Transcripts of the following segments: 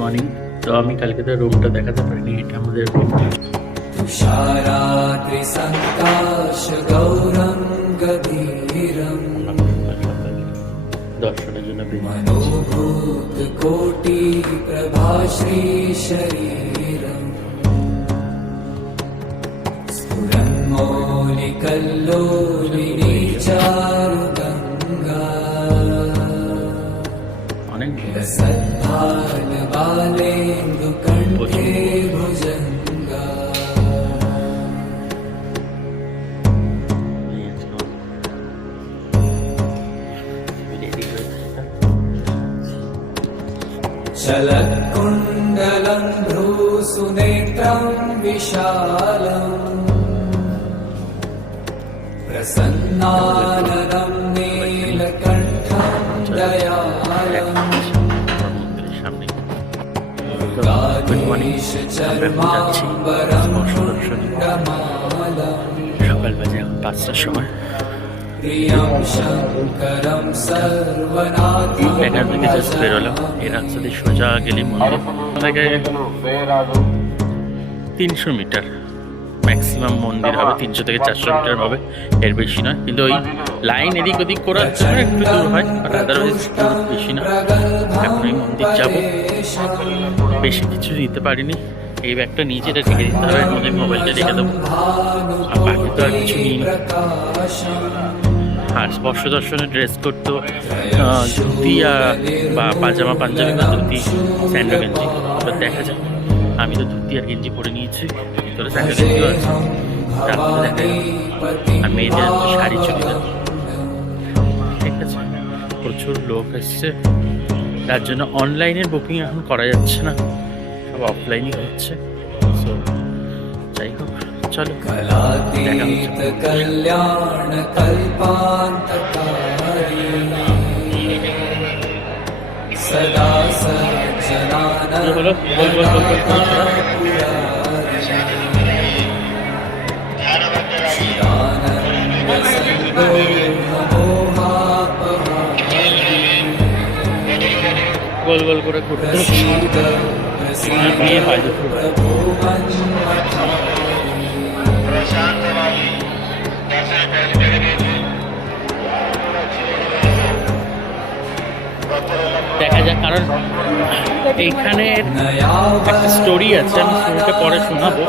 Morning. তো আমি কালকে তো রুমটা দেখাতে পারিনি, এটা আমাদের রুম। দর্শনের জন্য কোটি প্রভাশ্রী শরীরম স্ফুরন্মৌলিকল্লোলিনী চারুগঙ্গা অনেক রসদ্ভালবালেন্দু কণ্ঠে ভুজঙ্গা। चलत्कुण्डलं भ्रूसुनेत्रं विशालम् प्रसन्नाननं नीलकण्ठं दयालम् সকাল বাজে 5টার সময়। এখান থেকে জাস্ট বেরোলাম, এই রাস্তা দিয়ে সোজা গেলে মন্দির থেকে 300 মিটার ম্যাক্সিমাম মন্দির হবে, 300 থেকে 400 মিটার হবে, এর বেশি নয়। কিন্তু ওই লাইন এদিক ওদিক করার জন্য একটু দূর হয়, আর আদারওয়াইজ বেশি না। এখন এই মন্দির যাবো, বেশি কিছু দিতে পারিনি। এই ব্যাগটা নিচে রেখে দিতে হবে, এর মধ্যে মোবাইলটা রেখে দেবো, আর বাকি তো আর কিছু নিই। আর স্পর্শ দর্শনের ড্রেস করতো ধুতি বা পাজামা পাঞ্জাবি বা ধুতি স্যান্ডো গেঞ্জি। তো দেখা যায়, আমি তো ধুতি আর গেঞ্জি পরে নিয়েছি, ভিতরে স্যান্ডো গেঞ্জিও আছে, রাস্তা দেখা যায়। আর মেয়েদের আছে শাড়ি চুড়িদার। ঠিক আছে, প্রচুর লোক এসছে, তার জন্য অনলাইনের বুকিং এখন করা যাচ্ছে না, সব অফলাইনই হচ্ছে। সো যাই হোক, চলো দেখা হচ্ছে। কল্যাণ কল্পান্তকারী সদা সজ্জনানাং গোল গোল করে ঘুরতে বিয়ে হয়। দেখা যাক, কারণ এইখানে একটা স্টোরি আছে, আমি স্টোরিটা পরে শোনাবো।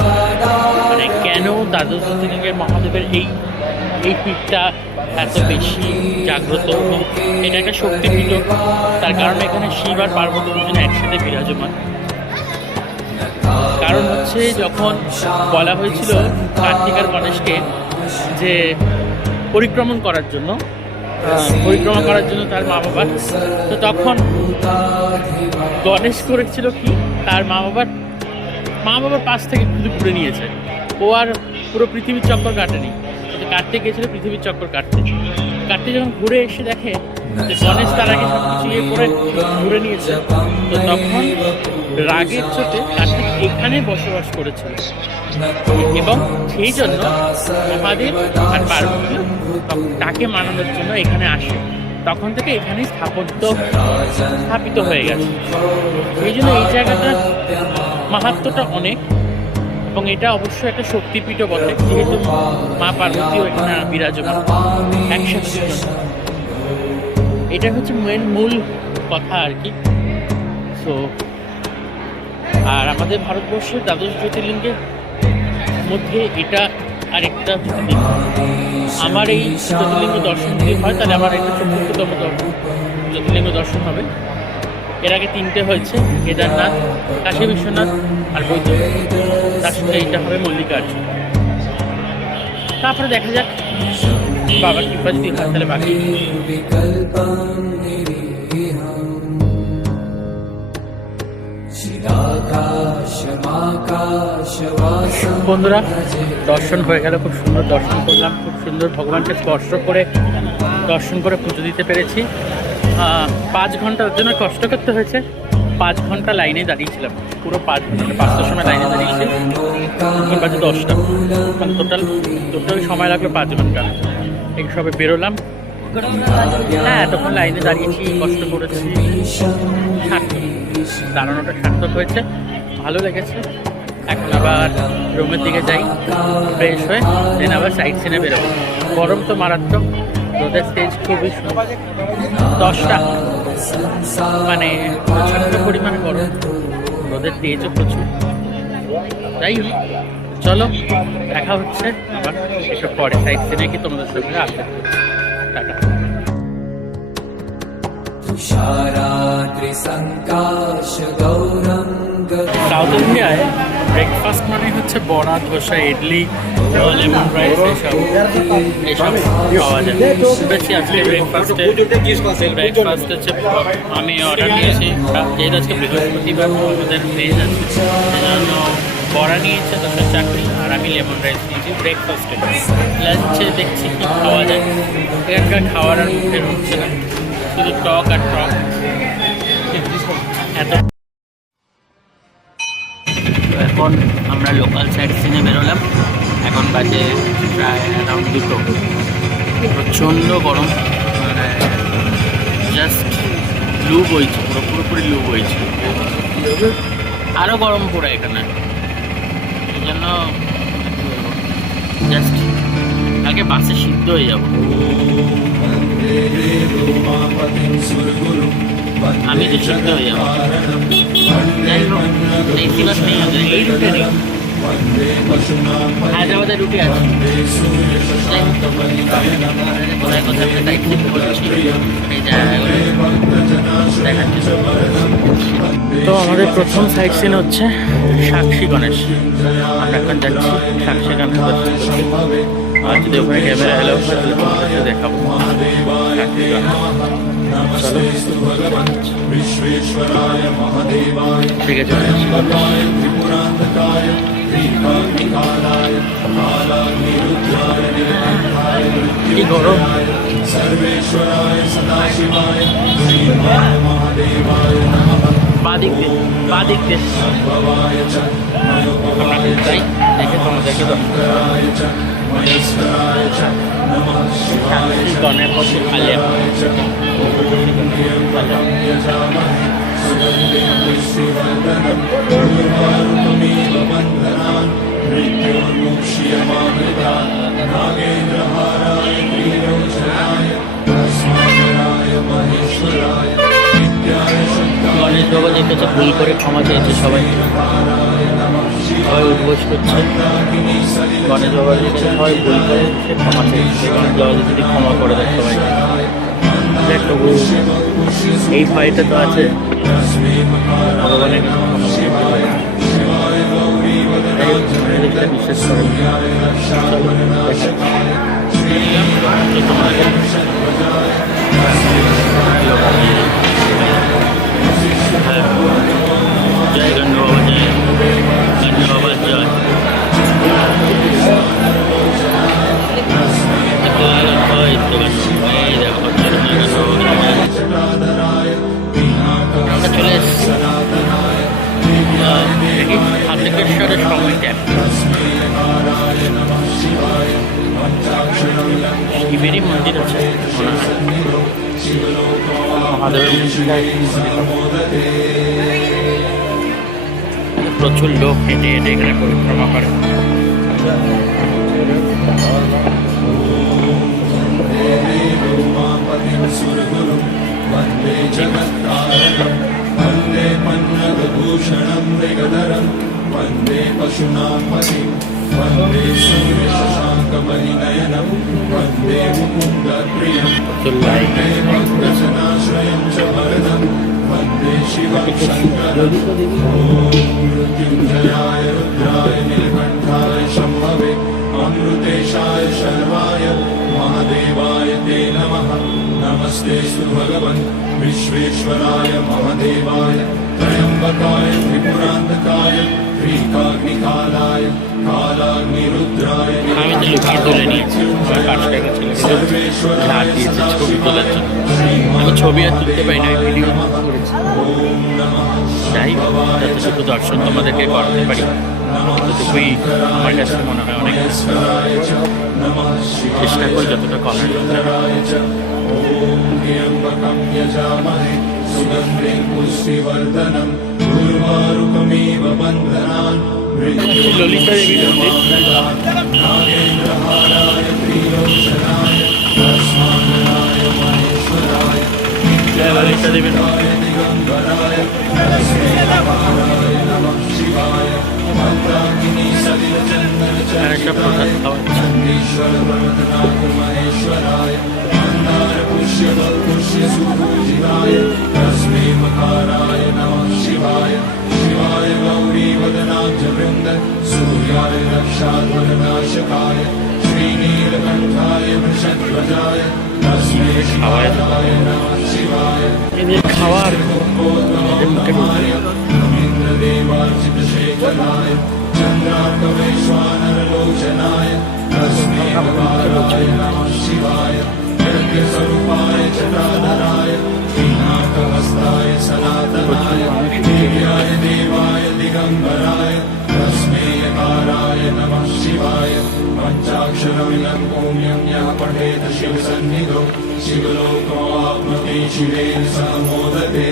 মানে কেন দ্বাদশ জ্যোতির্লিঙ্গের মহাদেবের এই পীঠটা এত বেশি জাগ্রত, এটা একটা শক্তিপীঠ। তার কারণ এখানে শিব আর পার্বতী দুজনে একসাথে বিরাজমান। কারণ হচ্ছে, যখন বলা হয়েছিল কার্তিক আর গণেশকে যে পরিক্রমা করার জন্য তার মা বাবা, তো তখন গণেশ করেছিল কি, তার মা বাবার পাশ থেকে শুধু ঘুরে নিয়েছে, ও আর পুরো পৃথিবীর চক্কর কাটেনি। কার্তিক গেছিল পৃথিবীর চক্কর কাটতে। যখন ঘুরে এসে দেখে যে গণেশ তার আগে সব কিছু ঘুরে নিয়েছে, তো তখন রাগের চোটে কার্তিক এখানে বসবাস করেছিল, এবং সেই জন্য মহাদেব আর পার্বতী তাকে মানানোর জন্য এখানে আসে। তখন থেকে এখানে স্থাপিত হয়ে গেছে। এই জন্য এই জায়গাটার মাহাত্ম্যটা অনেক, এবং এটা অবশ্যই একটা শক্তিপীঠও বটে, যেহেতু মা পার্বতীও এখানে বিরাজমান একসাথে। এটা হচ্ছে মূল কথা আর কি। সো আর আমাদের ভারতবর্ষের দ্বাদশ জ্যোতির্লিঙ্গের মধ্যে এটা আরেকটা জ্যোতির্লিঙ্গ। আমার এই জ্যোতির্লিঙ্গ দর্শন যদি হয়, তাহলে আমার একটা চতুর্থতম জ্যোতির্লিঙ্গ দর্শন হবে। এর আগে 3টে হয়েছে, কেদারনাথ, কাশী বিশ্বনাথ আর বৈদ্যনাথ। তার সঙ্গে এইটা হবে মল্লিকার্জুন। তারপরে দেখা যাক, বাবার কৃপা যদি হয় তাহলে বাকি। বন্ধুরা, দর্শন হয়ে গেল, খুব সুন্দর দর্শন করলাম, খুব সুন্দর ভগবানকে স্পর্শ করে দর্শন করে পুজো দিতে পেরেছি। 5 ঘন্টার জন্য কষ্ট করতে হয়েছে, 5 ঘন্টা লাইনে দাঁড়িয়েছিলাম, পুরো 5 ঘন্টা, 5টার সময় লাইনে দাঁড়িয়েছি, এখন বাজে 10টা, মানে টোটাল সময় লাগলো 5 ঘন্টা। এই সবে বেরোলাম। হ্যাঁ, তখন লাইনে দাঁড়িয়েছি, কষ্ট করেছি, দাঁড়ানোটা সার্থক হয়েছে, ভালো লেগেছে। এখন আবার রুমের দিকে যাই, ফ্রেশ হয়ে দেন আবার সাইড সিনে বেরোবো। গরম তো মারাত্মক, রোদের স্টেজ খুবই সুন্দর, 10টা মানে প্রচণ্ড পরিমাণে গরম, রোদের তেজও প্রচুর। যাই হোক, চলো দেখা হচ্ছে আবার এসব পরে সাইড সিনে কি তোমাদের সঙ্গে আপডেট করছি। টাটা। সাউথ ইন্ডিয়ায় ব্রেকফাস্ট মানে হচ্ছে বড়া, ধোসা, ইডলি, লেমন রাইস, এইসব পাওয়া যায় বেশি। আজকে ব্রেকফাস্টে হচ্ছে আমি অর্ডার দিয়েছি, যেহেতু আজকে বৃহস্পতিবার আমাদের ভেজ আছে, সেজন্য বড়া নিয়েছে, তারপরে চাটনি, আর আমি লেমন রাইস নিয়েছি ব্রেকফাস্টে। লাঞ্চে দেখছি কি খাওয়া যায়, এখানকার খাওয়ার আর মুখে হচ্ছে না, শুধু টক আর টক। এত এখন আমরা লোকাল সাইড সিনে বেরোলাম, এখন বাজে প্রায় অ্যারাউন্ড 2টো। প্রচণ্ড গরম, মানে জাস্ট লু বইছে, পুরোপুরি লু বইছে, আরও গরম পড়ে এখানে। এই জন্য জাস্ট আগে বাসে সিদ্ধ হয়ে যাবো। আমি তো সিদ্ধ হয়ে যাবো। যাই হোক, এসি বাস নেই আমাদের, এই রুটে নেই, হায়দ্রাবাদের রুটে আছে। যাই হোক, কোথায় কোথায় আমরা সাইড সিন করছি, এই জায়গাগুলো দেখাচ্ছি। তো আমাদের প্রথম সাইড সিন হচ্ছে সাক্ষী গণেশ। আমরা এখন যাচ্ছি সাক্ষী গণেশ দর্শন করতে। আর যদি ওখানে ক্যামেরা এলো তাহলে তোমাদেরকে দেখাবো সাক্ষী গণেশ। ঠিক আছে, কি গরম। বাদিক দিয়ে আমরা তাই দেখে তোমাদেরকে গণের পথে খালি গণেশ বাবা যে কাছে ভুল করে ক্ষমা চেয়েছে, সবাই উদ্বোস করছে। গণেশ বাবার যে কাছে সবাই ভুল করে সে ক্ষমা চেয়েছে, গণেশ বাবা যদি ক্ষমা করে দেয় সবাই। তবু এই ভয়টা তো আছে ভগবানের বিশ্বাস করে। জয় গন্ধ বাবা, জয় গন্ধ বাবা, জয়। আমরা চলে এসেছি হাতেশ্বরের সময়টা, শিবেরই মন্দির আছে মহাদেবের। প্রচুর লোক হেঁটে হেঁটে এখানে পরিক্রমা করে। वन्दे मन्नगभूषणं मृगधरं वन्दे पशूनां पतिं वन्दे सूर्यशशाङ्कमणिनयनं वन्दे मुकुन्दप्रियं वन्दे भक्तजनाश्रयं च वरदं वन्दे शिवं शङ्करं ॐ मृत्युञ्जयाय रुद्राय नीलकण्ठाय शम्भवे अमृतेशाय शर्वाय महादेवाय ते नमः। नमस्तेस्तु भगवन् विश्वेश्वराय महादेवाय त्र्यम्बकाय त्रिपुरान्तकाय त्रिकाग्निकालाय कालाग्निरुद्राय আমি তো লুকিয়ে তুলে নিয়েছি, আমার 5 টাকা ছিল ধার দিয়েছে ছবি তোলার জন্য। আমি ছবি আর তুলতে পারি না, ভিডিও করেছি। যাই হোক, যতটুকু দর্শন তোমাদেরকে করাতে পারি ততটুকুই আমার কাছে মনে হয় অনেক। চেষ্টা করি যতটা করার। सुगन्धे पुष्टिवर्धनम् उर्वारुकमेव बन्धनान् ললিতা দেবী মন্দির। नागेन्द्रहाराय त्रिलोचनाय तस्मादनाय महेश्वराय ললিতা দেবীর মন্দির। दिगम्बराय तस्मै नमः शिवाय मन्दाकिनी আর একটা প্রসাদ খাওয়া হচ্ছে। चन्दीश्वर भरतनाथ महेश्वराय मन्दार पुष्य पुष्य सुपूजिताय तस्मै मकाराय नमः शिवाय शिवाय गौरी वदनाब्ज वृन्द सूर्याय रक्षाध्वरनाशकाय श्रीनीलकण्ठाय वृषध्वजाय तस्मै शिवाय नमः शिवाय এদের খাওয়ার इन्द्रदेवार्चितशेखराय चन्द्रार्कवैश्वानरलोचनाय तस्मै मकाराय नमः शिवाय यज्ञस्वरूपाय जटाधराय श्रीनाथहस्ताय सनातनाय देव्याय देवाय दिगम्बराय तस्मै यकाराय नमः शिवाय पञ्चाक्षरमिदं पुण्यं यः पठेत शिवसन्निधौ शिवलोकमाप्नोति शिवेन सह मोदते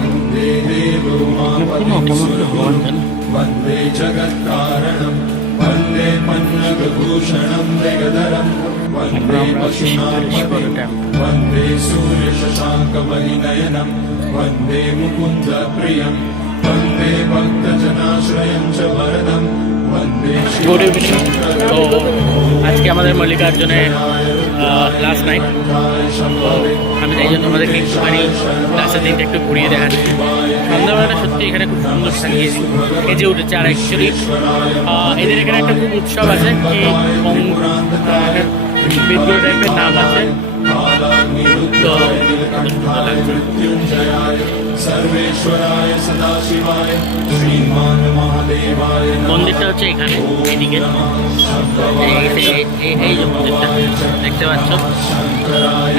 वन्दे देवोमापतिसुरगुरुं वन्दे जगत्कारणं वन्दे पन्नगभूषणं मृगधरं वन्दे पशुनापतिं वन्दे सूर्यशशाङ्कपरिनयनं वन्दे मुकुन्दप्रियं वन्दे भक्तजनाश्रयं च वरदं वन्दे গুড ইভিনিং। তো আজকে আমাদের মল্লিকার্জুনের লাস্ট নাইট। তো আমি তাই জন্য তোমাদেরকে একটুখানি লাস্টের দিনটা একটু ঘুরিয়ে দেখাচ্ছি। সন্ধ্যাবেলাটা সত্যি এখানে খুব সুন্দর সাজিয়েছি, এজে উঠেছে। আর অ্যাকচুয়ালি এদের এখানে একটা খুব উৎসব আছে, কি বিদ্রোহ টাইপের নাম আছে। তো मृत्युञ्जयाय सर्वेश्वराय सदाशिवाय श्रीमान महादेवाय মন্দিরটা হচ্ছে এখানে, এদিকে এই যে মন্দিরটা দেখতে পাচ্ছ।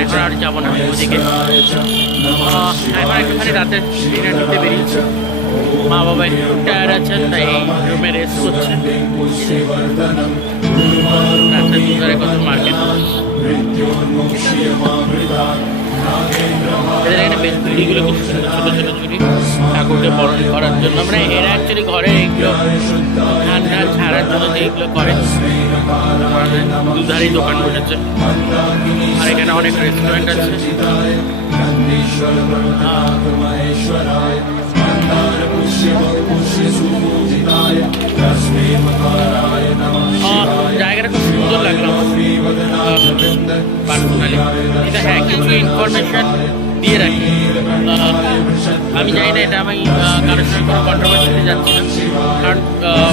এখন আর যাবো না ওদিকে। এখন একটুখানি রাতের ডিনার নিতে বেরিয়েছি। মা বাবা একটু টায়ার আছেন, তাই এই রুমে রেস্ট করছে। রাতের দুধারে কত মার্কেট। এদের এখানে বেশ ঝুড়িগুলো খুব সুন্দর, ছোটো ছোটো ঝুড়ি ঠাকুরকে বরণ করার জন্য। মানে এরা অ্যাকচুয়ালি ঘরে এইগুলো ধান ধান ছাড়ার জন্য যে এইগুলো করে। দুধারেই দোকান বসেছে, আর এখানে অনেক রেস্টুরেন্ট আছে। জায়গাটা খুব সুন্দর লাগলো পার্সোনালি। এটা হ্যাঁ, কিছু ইনফরমেশন দিয়ে রাখি। আমি জানি না এটা আমি কারোর সঙ্গে কোনো কন্ট্রোভার্সিতে যাচ্ছি না, কারণ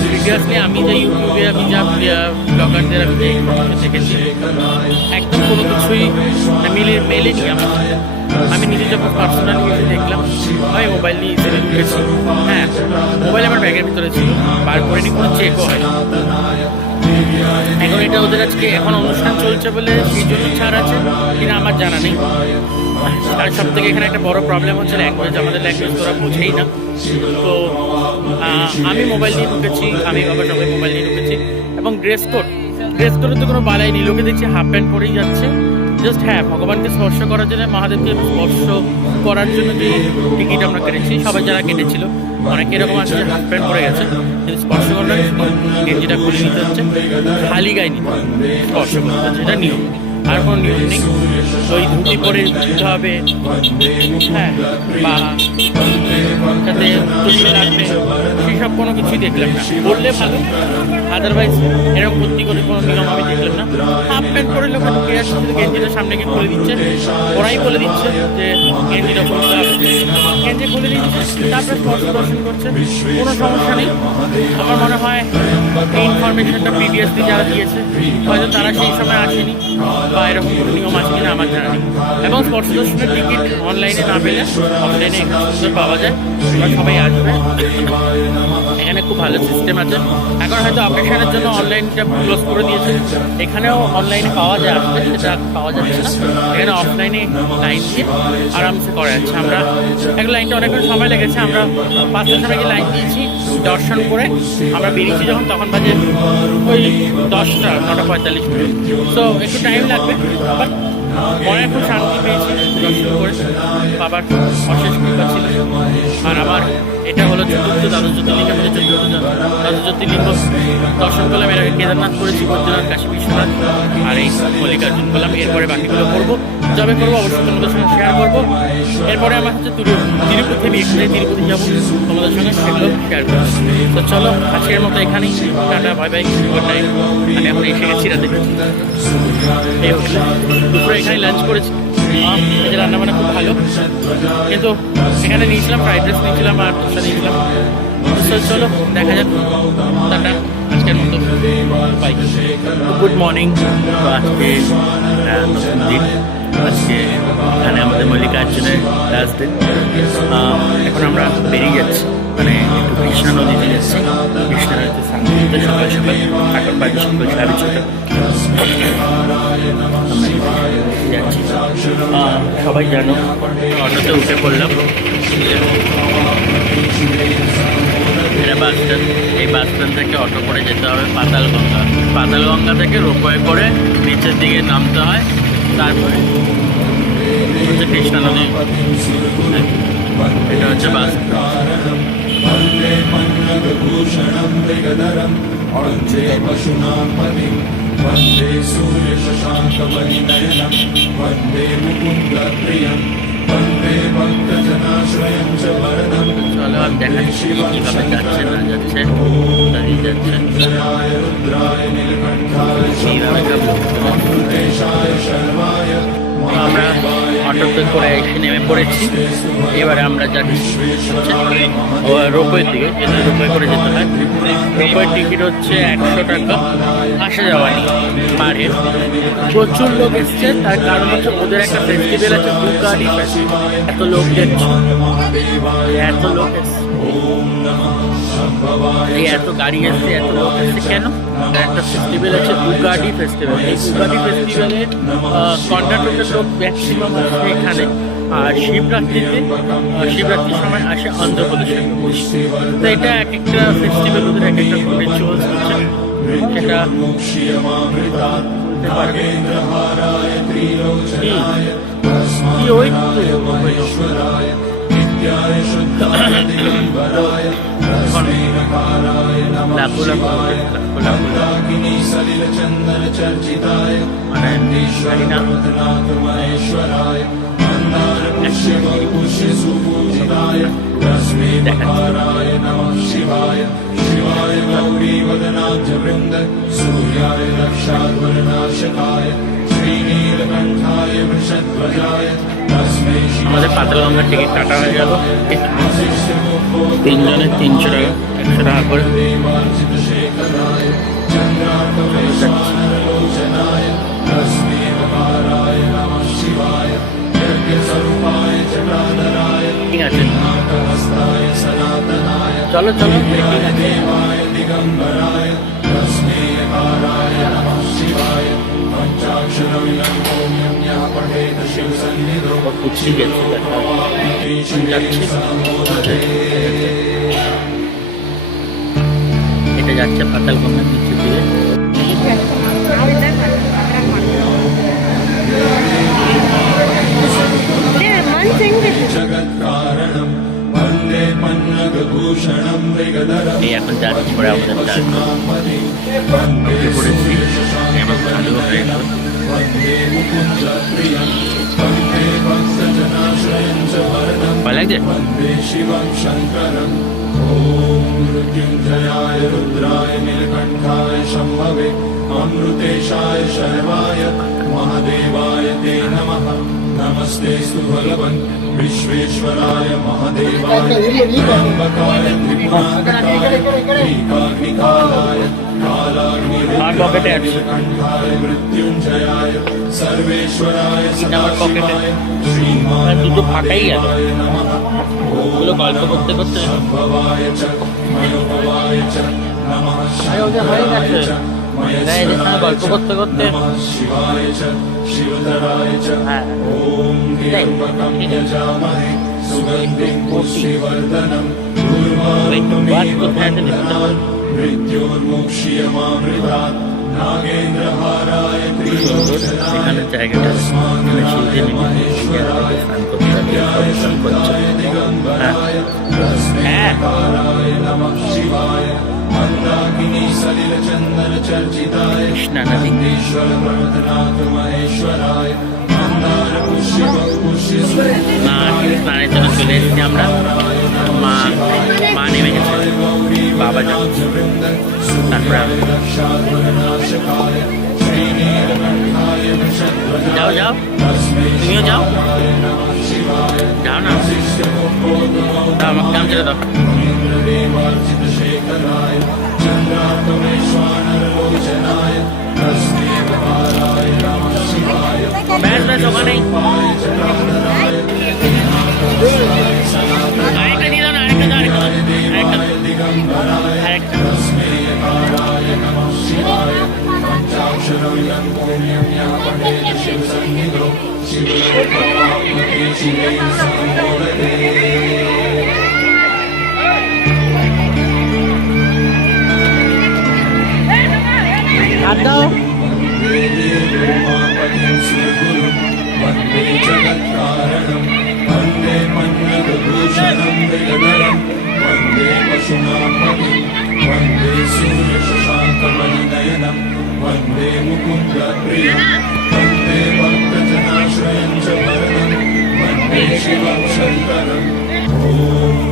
প্রিভিয়াসলি আমি যে ইউটিউবে আমি যা ব্লগারদের আমি যে ইনফরমেশন দেখেছি, একদম কোনো কিছুই মেলেনি আমার। আমি নিজে যখন পার্সোনালি এসে দেখলাম, আমি মোবাইল নিয়ে এসে ঢুকেছি। হ্যাঁ, মোবাইল আমার ব্যাগের ভিতরে ছিল, বার করে নি, কোনো চেকও হয়। এখন এটা ওদের আজকে এখন অনুষ্ঠান চলছে বলে সেই জন্য ছাড় আছে কিনা আমার জানা নেই। আর সব থেকে এখানে একটা বড় প্রবলেম হচ্ছে ল্যাঙ্গুয়েজ। আমাদের ল্যাঙ্গুয়েজ তোরা বোঝেই না। তো আমি মোবাইল নিয়ে ঢুকেছি, আমি বাবা সবাই মোবাইল নিয়ে ঢুকেছি। এবং ড্রেস কোডের তো কোনো বালাই নেই, লোকে দেখছি হাফ প্যান্ট পরেই যাচ্ছে। জাস্ট হ্যাঁ, ভগবানকে স্পর্শ করার জন্য, মহাদেবকে স্পর্শ করার জন্য যে টিকিট আমরা কেটেছি, সবাই যারা কেটেছিল অনেকে এরকম আছে যে হাফ প্যান্ট পরে গেছে, কিন্তু স্পর্শ করার গেঞ্জিটা খুলে নিতে হচ্ছে, খালি গায়ে নিতে স্পর্শ করতে হচ্ছে, এটা নিয়ম। আর কোনো নিয়ম নেই। ওই ধুতি পরে দিতে হবে, হ্যাঁ, বা যাতে তুলতে লাগবে, সেসব কোনো কিছুই দেখলাম না। বললে ভালো, আদারওয়াইজ এরকম ভর্তি করে কোনো নিয়ম আমি দেখলাম না। হাফ প্যান্ট পরে লোক ঢুকে আসছে, গেঞ্জিটা সামনে গিয়ে খুলে দিচ্ছে, ওরাই বলে দিচ্ছে যে গেঞ্জিটা খুলতে হবে, গেঞ্জি খুলে দিচ্ছে, তারপরে স্পর্শ দর্শন করছে, কোনো সমস্যা নেই। আমার মনে হয় এই ইনফরমেশনটা প্রিভিয়াসলি যারা দিয়েছে হয়তো তারা সেই সময় আসেনি, বা এরকম কোনো নিয়ম আছে কিনা আমার জানা নেই। এবং স্পর্শ দর্শনের টিকিট অনলাইনে না পেলে অফলাইনে এখানে সুন্দর পাওয়া যায়। তোমরা সবাই আসবে, এখানে খুব ভালো সিস্টেম আছে। এখন হয়তো অকেশনের জন্য অনলাইনটা ক্লোজ করে দিয়েছে, এখানেও অনলাইনে পাওয়া যায়, আসলে সেটা পাওয়া যাচ্ছে না। এখানে অফলাইনে লাইন দিয়ে আরামসে করা যাচ্ছে। আমরা এক লাইনটা অনেকক্ষণ সময় লেগেছে, আমরা 5টার সময় গিয়ে লাইন দিয়েছি, দর্শন করে আমরা বেরিয়েছি যখন তখন বাজে ওই 10টা 9:45 মিনিট। সো একটু টাইম লাগবে, বাট মনে খুব শান্তি পেয়েছি দর্শন করে। বাবার অশেষ কৃপা ছিল। আর আমার এটা হলো চতুর্থ দ্বাদশ জ্যোতির্লিঙ্গের মধ্যে দ্বাদশ জ্যোতির্লিঙ্গ দর্শন করলাম। এর আগে কেদারনাথ করেছি, বদ্রীনাথ, কাশী বিশ্বনাথ, আর এই মল্লিকার্জুন করলাম। এরপরে বাকিগুলো করবো, যবে করবো অবশ্যই তোমাদের সঙ্গে শেয়ার করবো। এরপরে আমার হচ্ছে তিরুপতি, আমি এখানে তিরুপতি যাবো, তোমাদের সঙ্গে সেগুলো শেয়ার করবো। তো চলো আজকের মতো এখানেই, tata, bye bye, good night. আমি এখন এসে গেছি রাতে, এই হচ্ছে দুপুরে এখানে লাঞ্চ করেছি। এই যে রান্নাবান্না খুব ভালো, কিন্তু এখানে নিয়েছিলাম ফ্রাইড রাইস নিয়েছিলাম আর দোসা নিয়েছিলাম। তো চলো দেখা যাক, টাটা, আজকের মতো বাই। Good morning. তো আজকে নতুন দিন, আজকে এখানে আমাদের মল্লিকার্জুনের লাস্ট দিন। এখন আমরা বেরিয়ে যাচ্ছি, মানে একটু কৃষ্ণা নদীতে যাচ্ছি। কৃষ্ণা নদীতে স্নান করতে সকাল সকাল, ঠাকুর বাড়ি সকাল 6:30। যাচ্ছি, সবাই জানো অটোতে উঠে পড়লাম। এটা বাস স্ট্যান্ড, এই বাস স্ট্যান্ড থেকে অটো করে যেতে হবে পাতালগঙ্গা। পাতালগঙ্গা থেকে রোপওয়ে করে নিচের দিকে নামতে হয়, তারপরে হচ্ছে কৃষ্ণা নদী। এটা হচ্ছে বাস। वन्दे मन्नगभूषणं मृगधरं वन्दे पशूनां पतिं वन्दे सूर्यशशाङ्कवरिनयनं वन्दे मुकुन्दप्रियं वन्दे भक्तजनाश्रयं च वरदं চলো আমি দেখাচ্ছি কীভাবে যাচ্ছে না যাচ্ছে, দাঁড়িয়ে যাচ্ছে जयाय रुद्राय नीलकण्ठाय এইভাবে যাবো। शम्भुदेशाय शर्वाय আমরা অটোতে করে এসে নেমে পড়েছি। এবারে আমরা যাচ্ছি রোপওয়ের দিকে, যেতে রোপওয়ে করে যেতে হয়। রোপওয়ের টিকিট হচ্ছে 100 টাকা, আসা যাওয়া নিয়ে পার হেড। প্রচুর লোক এসছে, তার কারণ হচ্ছে ওদের একটা ফেস্টিভ্যাল আছে, বুকারি ফেস্টিভ্যাল। এত লোক দেখছে, এত লোক এসছে, এই এত গাড়ি এসছে, এত লোক এসছে কেন? একটা ফেস্টিভ্যাল আছে, বুগাডি ফেস্টিভ্যাল। এই বুগাডি ফেস্টিভ্যালে কন্ট্রাক্টরের লোক ম্যাক্সিমাম আসছে এখানে। আর শিবরাত্রির সময় আসে অন্ধ্রপ্রদেশে। তো এটা এক একটা ফেস্টিভ্যাল, ওদের এক একটা রিচুয়ালস হচ্ছে, সেটা কি ওই शिवाय गौरी वदनाब्ज वृंद सूर्याय रक्षाध्वरनाशकाय श्रीनीलकण्ठाय वृषध्वजाय तस्मै আমাদের পাতালগঙ্গার টিকিট কাটা হয়ে গেল। তিনজনের 300 টাকা, 100 টাকা করে। देवार्चितशेखराय चन्द्रार्कवैश्वानरलोचनाय तस्मैकाराय नमः शिवाय यज्ञस्वरूपाय जटाधराय ঠিক আছে, नाटहस्ताय सनातनाय চলো চলো। देवाय दिगम्बराय तस्मैकाराय नमः शिवाय पञ्चाक्षरं नमोऽयं यः पठेत शिवसन्निधौ কুচি গেছে, এটা যাচ্ছে পাতালগঙ্গার নিচে দিয়ে। जगत्कारणं वन्दे पन्नगभूषणं मृगधरं এই এখন যাচ্ছি পরে আমাদের চার पशुनापति वन्दे পড়েছি, এবার ভালো হয়ে গেল। वन्दे मुकुन्दप्रियं वन्दे भक्तजनाश्रयं च वरदं ভয় লাগছে? वन्दे शिवं शङ्करं ॐ मृत्युञ्जयाय रुद्राय नीलकण्ठाय शम्भवे अमृतेशाय शर्वाय महादेवाय ते नमः नमस्तेस्तु भगवन् विश्वेश्वराय महादेवाय त्र्यम्बकाय त्रिपुरान्तकाय त्रिकाग्निकालाय আর পকেটে আছে। कालाग्निकण्ठाय मृत्युञ्जयाय सर्वेश्वराय এটা আমার পকেটে श्रीमान দুটো ফাটাই গেল नमः ওগুলো গল্প করতে করতে भवाय च मयोभवाय च नमः হয়ে शङ्कराय গেছে च এদের সঙ্গে গল্প করতে করতে नमः शिवाय च शिवधराय च হ্যাঁ ॐ त्र्यम्बकं यजामहे सुगन्धिं पुष्टिवर्धनं उर्वारुकमिव बन्धनान् मृत्योर्मुक्षीयमामृतात् नागेन्द्रहाराय त्रिलोचनाय এখানে জায়গাটা এখানে শিবজি महेश्वराय স্নান করতে হবে नित्याय शम्भवाय दिगम्बराय तस्मैकाराय नमः शिवाय मन्दाकिनी सलिलचन्दन चर्चिताय কৃষ্ণা নদী ईश्वर प्रमथनाथ महेश्वराय मन्दार पुष्य पुष्य মা স্নানের জন্য চলে এসেছি আমরা মা মা নেমে গেছে বাবা যাচ্ছে তারপরে আমি। যাও যাও তুমিও যাও যাও না দাও আমাকে কাম ছেড়ে দাও शेखराय चन्द्रात्मेश्वानरलोचनाय तस्मैकाराय नमः शिवाय ব্যাস ব্যাস ওখানেই আরেকটা দিয়ে দাও না আরেকটা দাও আরেকটা दिगम्बराय আরেকটা तस्मैकाराय नमः शिवाय पञ्चाक्षरं यं पुण्यं या पठेत शिवसन्निधौ शिवलोकप्राप्नोति शिवेन सम्मोदते হাত দাও देवोमापतिं सुरगुरुं वन्दे जगत्कारणं वन्दे मन्मथभूषणं मृगधरं वन्दे पशूनां पतिं वन्दे सूर्यशशाङ्कमणिनयनं वन्दे मुकुन्दप्रियं वन्दे भक्तजनाश्रयं च वरदं वन्दे शिवं शङ्करम् ॐ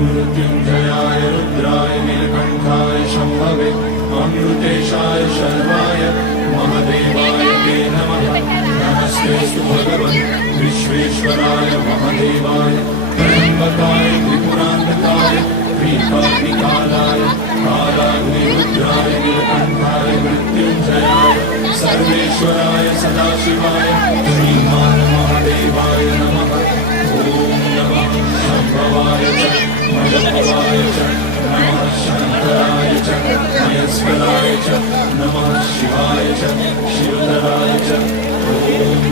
मृत्युञ्जयाय रुद्राय नीलकण्ठाय शम्भवे अमृतेशाय शर्वाय महादेवाय ते नमः नमस्तेऽस्तु भगवन् विश्वेश्वराय महादेवाय त्र्यम्बकाय त्रिपुरान्तकाय श्रीकान्तिकालाय कालाग्निरुद्राय नीलकण्ठाय मृत्युञ्जयाय सर्वेश्वराय सदाशिवाय श्रीमान् महादेवाय नमः ॐ नमः शम्भवाय च मयोभवाय च नमः शङ्कराय च मयस्कराय च नमः शिवाय च शिवधराय च ॐ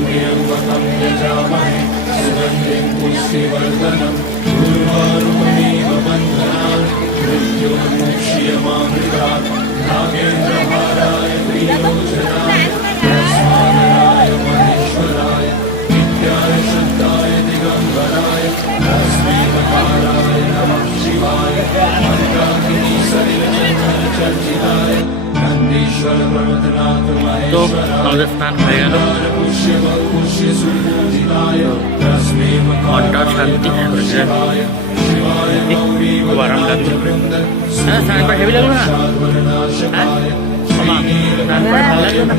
त्र्यम्बकं यजामहे सुगन्धिं पुष्टिवर्धनं उर्वारुकमिव बन्धनान् मृत्योर्मुक्षीयमामृतात् नागेन्द्रहाराय त्रिलोचनाय तस्मादनाय महेश्वराय नित्याय शुद्धाय दिगम्बराय तस्मैकाराय नमः शिवाय मन्दाकिनी सलिलचन्दन चर्चिताय नन्दीश्वर प्रमथनाथ তো महेश्वराय আমাদের স্নান হয়ে গেল पुष्य पुष्य सुपूजिताय মনটা শান্তি হয়ে যায় খুব আরাম লাগলো হ্যাঁ স্নান করে হেভি লাগলো না হ্যাঁ মামা স্নান করে ভালো লাগলো না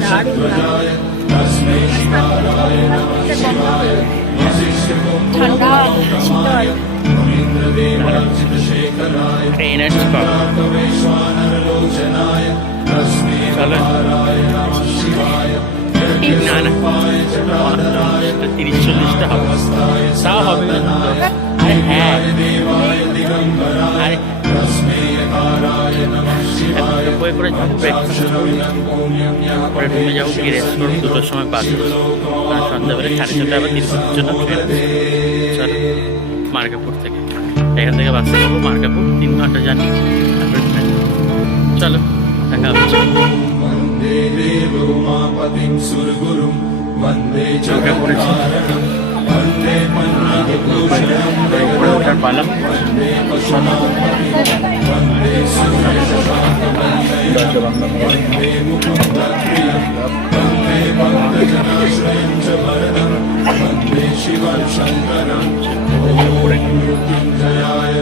ঠান্ডা শীতল এনার্জি পাবো চলো না না 30-40টা হবে তাও হবে আরে হ্যাঁ আরে এখন বই করে যাবো ব্রেকফাস্ট পরে রুমে যাবো গিয়ে রেস্ট করবো 2টোর সময় বাস আর সন্ধ্যাবেলা 4:30 আবার তিরুপতির জন্য ট্রেন চলো মার্কাপুর থেকে এখান থেকে বাসে যাবো মার্কাপুর 3 ঘন্টা জানি তারপরে ট্রেন চলো দেখা হচ্ছে वन्दे देवोमापतिं सुरगुरुं वन्दे जगत्कारणं वन्दे मन्मथभूषणं ওঠার পালাম वन्दे पशुनापतिं वन्दे सूर्यशशाङ्कमणिनयनं वन्दे मुकुन्दप्रियं वन्दे भक्तजनाश्रयं च वरदं वन्दे शिवं शङ्करम् ॐ मृत्युञ्जयाय